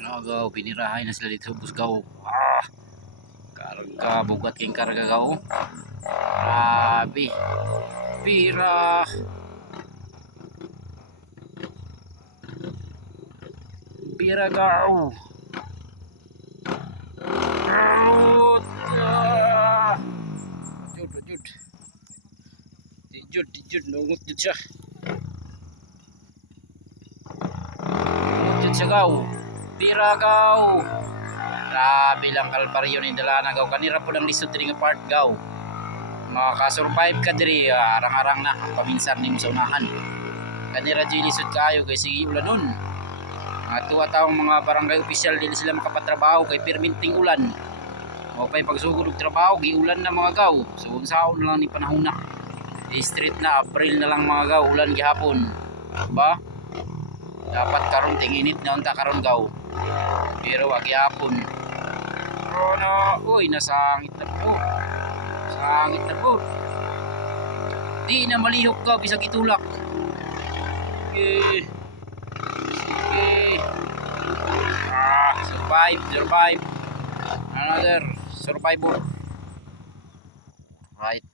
Nagaw, pinirahay na sila dito busgaw. Karga, bugat king karga gaw. Grabe. Pira. Pira gaw. Out. Jud. Dijud, nungot jud siya. Nungot jud siya gaw. Pira gaw. Grabe lang kalbaryo ni Dalana gaw. Kanira po ng lisod diri nga part gaw. Makasurvive ka diri, arang-arang na paminsan nimo sa unahan. Kanira di lisod kaayo guys, sige ulan nun. Mga tuwa taong mga barangay official dili sila makapatrabaho kay perminting ulan. O pay pagsugod og trabaho giulan na mga gaw. So unsaon na lang ni panahon na. Street na April na lang mga gaw, ulan gihapon. Ba? Dapat karon tinginit na unta karon gaw. Pero wag gihapon. Pero na, uy nasangit na po. Sangit na po. Di na malihok ka bisag itulak. Sige. Survive. Another survivor. Right.